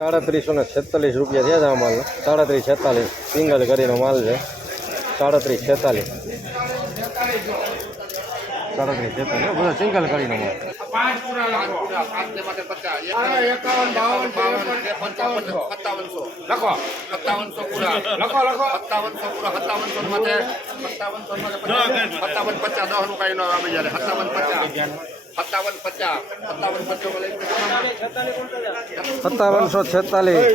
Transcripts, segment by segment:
સાડત્રીસો ને છેતાલીસ રૂપિયા થયા છે આ માલ સાડત્રીસ છેતાલીસ. સિંગલ કરીને માલ છે. સાડત્રીસ છેતાલીસ. સાડત્રીસ છેતાલીસ. બધા સિંગલ કરીને માલ. પચાસ સત્તાવનસો છેતાલીસ.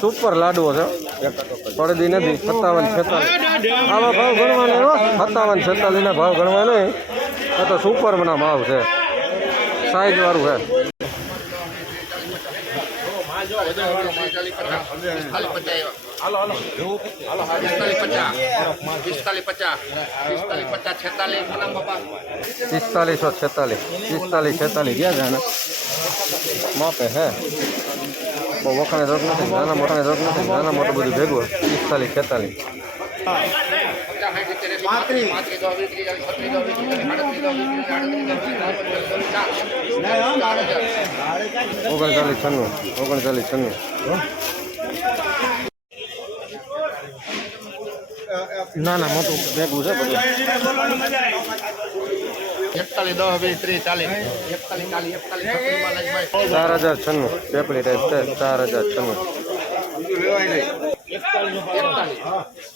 સુપર લાડવો છે. પડદી નથી, સત્તાવન છેતાલીસ. આવા ભાવ ગણવાનો હો, સત્તાવન છેતાલીસના ભાવ ગણવા નહીં આ તો સુપરના ભાવ છે સાઈઝ વાળું છે. પિસ્તાલીસ પચાસ. પિસ્તાલીસ પચાસ. પિસ્તાલીસ પચાસ. છેતાલીસ. નામ બાપા. પિસ્તાલીસો છેતાલીસ. પિસ્તાલીસ છેતાલીસ. ગયા જાણે. માપે હે. બહુ વખાણે રોગ નથી. નાના મોટાને રોગ નથી. નાના મોટું બધું ભેગું પિસ્તાલીસ છેતાલીસ. ઓગણચાલીસ છન્નું. ઓગણચાલીસ છન્નું ના ના મોટું ભેગું છે બધું એકતાલીસ દસ વીસ ત્રીસ ચાલીસ એકતાલીસ ચાલીસ એકતાલીસ ચાર હજાર છન્નું. પેપડી ટાઈપ છે. ચાર હજાર છન્નું. એકતાલીસ.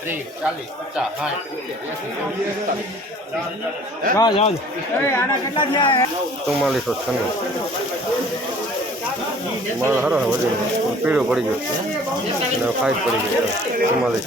ત્રીસ ચાલીસ પચાસ સાઠ સિત્તેર એંસી પિસ્તાલીસ ચુમ્માલીસો છન્નું માલ હરો ને વજન પીળો પડી ગયો અને ફાઈટ પડી ગયો ચુમ્માલીસ